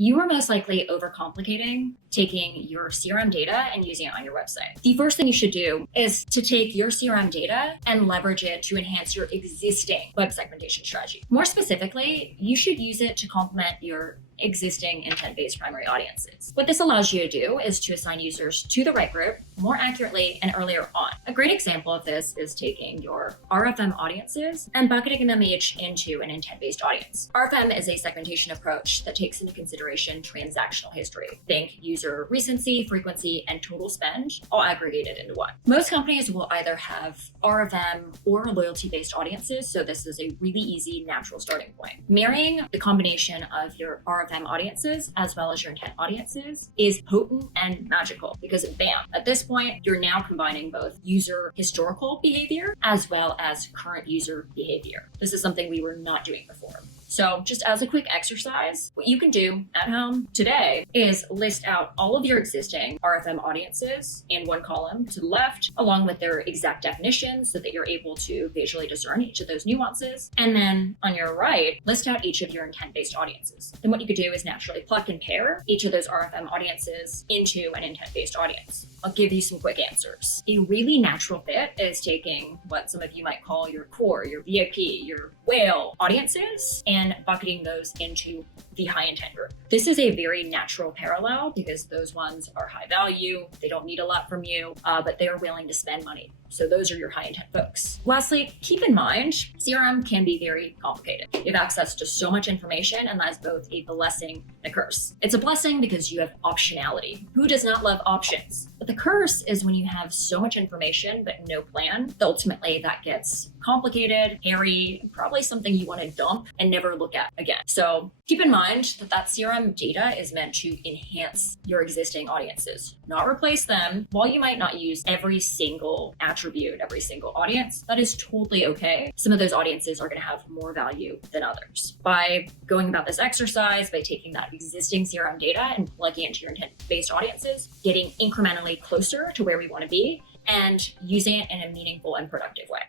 you are most likely overcomplicating taking your CRM data and using it on your website. The first thing you should do is to take your CRM data and leverage it to enhance your existing web segmentation strategy. More specifically, you should use it to complement your existing intent-based primary audiences. What this allows you to do is to assign users to the right group more accurately and earlier on. A great example of this is taking your RFM audiences and bucketing them each into an intent-based audience. RFM is a segmentation approach that takes into consideration transactional history. Think user recency, frequency, and total spend all aggregated into one. Most companies will either have RFM or loyalty-based audiences, so this is a really easy, natural starting point. Marrying the combination of your RFM audiences as well as your intent audiences is potent and magical because bam, at this point, you're now combining both user historical behavior as well as current user behavior. This is something we were not doing before. So just as a quick exercise, what you can do at home today is list out all of your existing RFM audiences in one column to the left, along with their exact definitions so that you're able to visually discern each of those nuances. And then on your right, list out each of your intent-based audiences. Then what you could do is naturally pluck and pair each of those RFM audiences into an intent-based audience. I'll give you some quick answers. A really natural fit is taking what some of you might call your core, your VIP, your whale audiences, and bucketing those into the high intent group. This is a very natural parallel because those ones are high value, they don't need a lot from you, but they are willing to spend money. So those are your high intent folks. Lastly, keep in mind, CRM can be very complicated. You have access to so much information, and that is both a blessing and a curse. It's a blessing because you have optionality. Who does not love options? But the curse is when you have so much information but no plan, ultimately that gets complicated, hairy, and probably something you want to dump and never look at again. So keep in mind that CRM data is meant to enhance your existing audiences, not replace them. While you might not use every single attribute, every single audience, that is totally okay. Some of those audiences are going to have more value than others. By going about this exercise, by taking that existing CRM data and plugging it into your intent-based audiences, getting incrementally closer to where we want to be, and using it in a meaningful and productive way.